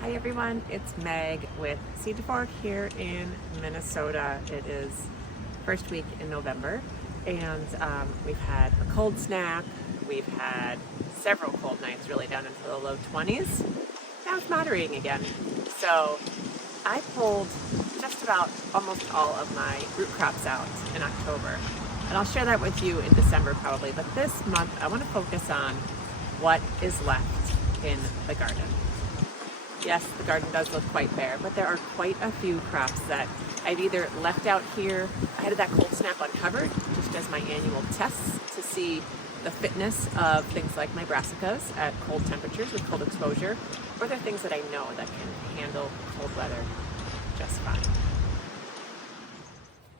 Hi everyone, it's Meg with Seed to Fork here in Minnesota. It is first week in November and we've had a cold snap. We've had several cold nights really down into the low 20s. Now it's moderating again. So I pulled just about almost all of my root crops out in October. And I'll share that with you in December probably. But this month I want to focus on what is left in the garden. Yes, the garden does look quite bare, but there are quite a few crops that I've either left out here ahead of that cold snap uncovered, just as my annual tests to see the fitness of things like my brassicas at cold temperatures with cold exposure, or they're things that I know that can handle cold weather just fine.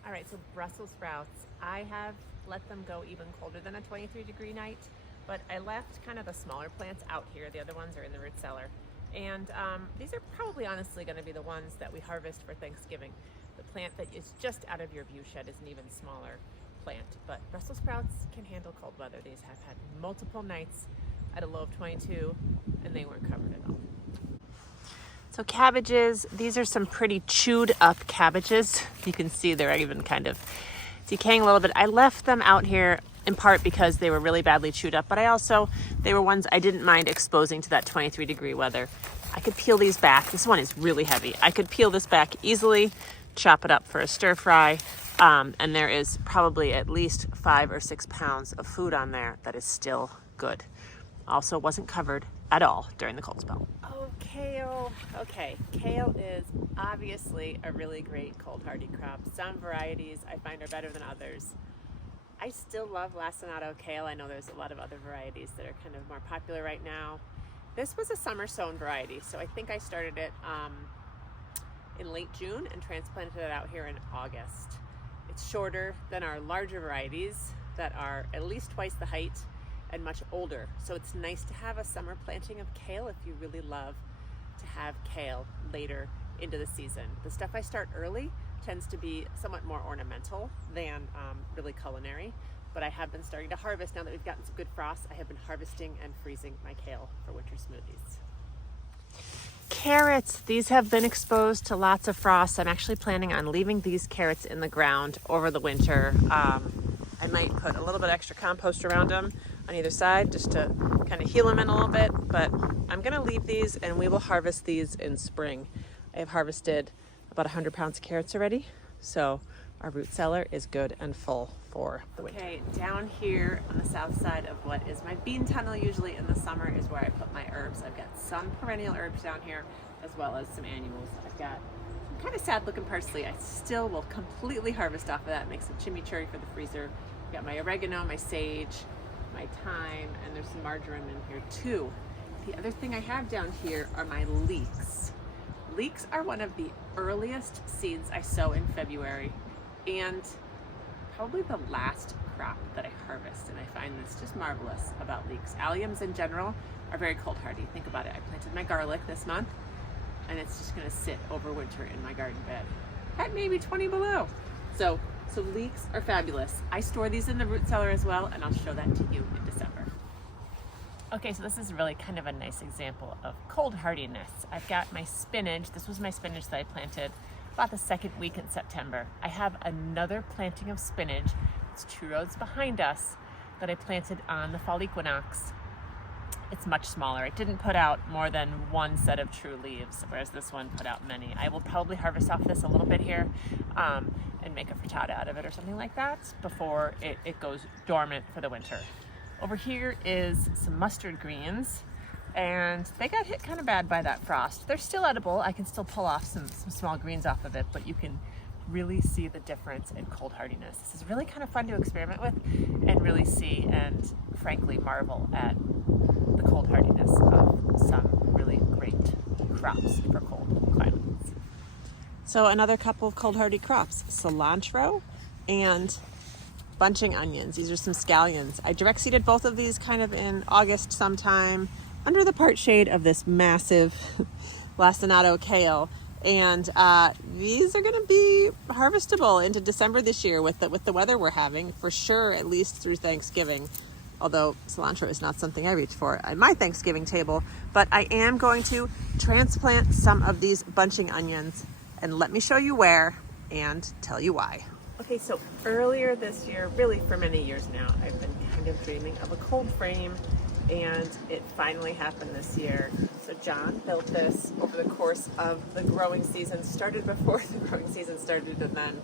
All right, so Brussels sprouts, I have let them go even colder than a 23-degree night, but I left kind of the smaller plants out here. The other ones are in the root cellar. And these are probably honestly going to be the ones that we harvest for Thanksgiving. The plant that is just out of your view shed is an even smaller plant, but Brussels sprouts can handle cold weather. These have had multiple nights at a low of 22 and they weren't covered at all. So cabbages, these are some pretty chewed up cabbages. You can see they're even kind of decaying a little bit. I left them out here in part because they were really badly chewed up, but they were ones I didn't mind exposing to that 23-degree weather. I could peel these back. This one is really heavy. I could peel this back easily, chop it up for a stir fry, and there is probably at least 5 or 6 pounds of food on there that is still good. Also wasn't covered at all during the cold spell. Oh, kale. Okay, kale is obviously a really great cold hardy crop. Some varieties I find are better than others. I still love lacinato kale. I know there's a lot of other varieties that are kind of more popular right now. This was a summer sown variety, so I think I started it in late June and transplanted it out here in August. It's shorter than our larger varieties that are at least twice the height and much older. So it's nice to have a summer planting of kale if you really love to have kale later into the season. The stuff I start early tends to be somewhat more ornamental than really culinary, but I have been starting to harvest now that we've gotten some good frost. I have been harvesting and freezing my kale for winter smoothies. Carrots, these have been exposed to lots of frost. I'm actually planning on leaving these carrots in the ground over the winter. I might put a little bit extra compost around them on either side just to kind of heal them in a little bit, but I'm gonna leave these and we will harvest these in spring. I have harvested about 100 pounds of carrots already, so our root cellar is good and full for the winter. Okay, down here on the south side of what is my bean tunnel usually in the summer is where I put my herbs. I've got some perennial herbs down here as well as some annuals. I've got some kind of sad looking parsley. I still will completely harvest off of that, make some chimichurri for the freezer. I've got my oregano, my sage, my thyme, and there's some marjoram in here too. The other thing I have down here are my leeks. Leeks are one of the earliest seeds I sow in February and probably the last crop that I harvest, and I find this just marvelous about leeks. Alliums in general are very cold hardy. Think about it. I planted my garlic this month and it's just going to sit over winter in my garden bed at maybe 20 below. So leeks are fabulous. I store these in the root cellar as well, and I'll show that to you in December. Okay, so this is really kind of a nice example of cold hardiness. I've got my spinach. This was my spinach that I planted about the second week in September. I have another planting of spinach. It's 2 rows behind us that I planted on the fall equinox. It's much smaller. It didn't put out more than 1 set of true leaves, whereas this one put out many. I will probably harvest off this a little bit here and make a frittata out of it or something like that before it goes dormant for the winter. Over here is some mustard greens, and they got hit kind of bad by that frost. They're still edible. I can still pull off some small greens off of it, but you can really see the difference in cold hardiness. This is really kind of fun to experiment with and really see and frankly marvel at the cold hardiness of some really great crops for cold climates. So another couple of cold hardy crops, cilantro and bunching onions. These are some scallions. I direct seeded both of these kind of in August sometime under the part shade of this massive lacinato kale. And these are going to be harvestable into December this year with the weather we're having, for sure, at least through Thanksgiving. although cilantro is not something I reach for at my Thanksgiving table, but I am going to transplant some of these bunching onions, and let me show you where and tell you why. Okay, so earlier this year, really for many years now, I've been kind of dreaming of a cold frame, and it finally happened this year. So John built this over the course of the growing season, started before the growing season started, and then,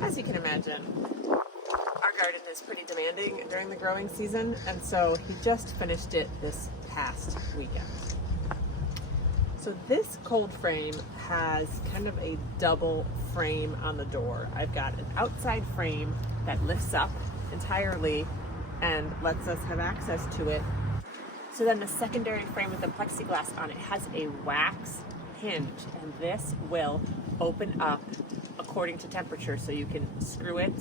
as you can imagine, our garden is pretty demanding during the growing season, and so he just finished it this past weekend. So this cold frame has kind of a double frame on the door. I've got an outside frame that lifts up entirely and lets us have access to it. So then the secondary frame with the plexiglass on it has a wax hinge, and this will open up according to temperature, so you can screw it,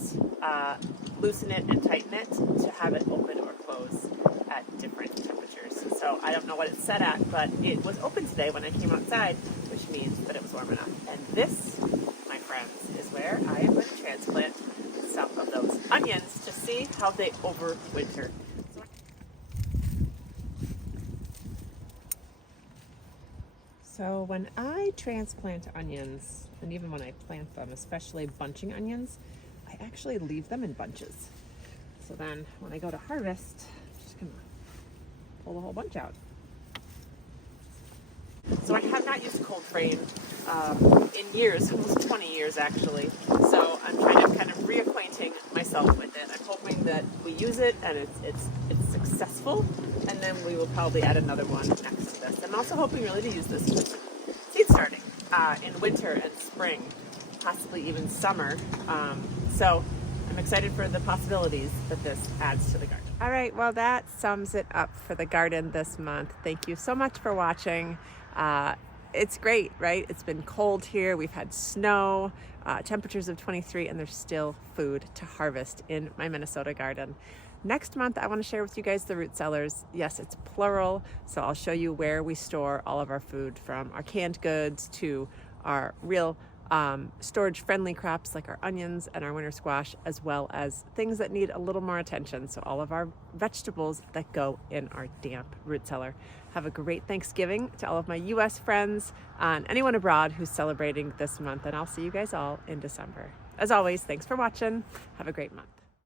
loosen it and tighten it to have it open or close at different temperatures. So I don't know what it's set at, but it was open today when I came outside, which means that it was warm enough. And this, my friends, is where I am going to transplant some of those onions to see how they overwinter. So when I transplant onions, and even when I plant them, especially bunching onions, I actually leave them in bunches. So then when I go to harvest, I'm just gonna pull the whole bunch out. So I have not used cold frame in years, almost 20 years actually. So I'm trying to kind of reacquainting myself with it. I'm hoping that we use it and it's successful, and then we will probably add another one next to this. I'm also hoping really to use this for seed starting in winter and spring, possibly even summer. So I'm excited for the possibilities that this adds to the garden. All right, well, that sums it up for the garden this month. Thank you so much for watching. It's great, right? It's been cold here. We've had snow, temperatures of 23, and there's still food to harvest in my Minnesota garden. Next month, I want to share with you guys the root cellars. Yes, it's plural, so I'll show you where we store all of our food, from our canned goods to our real storage-friendly crops like our onions and our winter squash, as well as things that need a little more attention. So all of our vegetables that go in our damp root cellar. Have a great Thanksgiving to all of my U.S. friends and anyone abroad who's celebrating this month, and I'll see you guys all in December. As always, thanks for watching. Have a great month.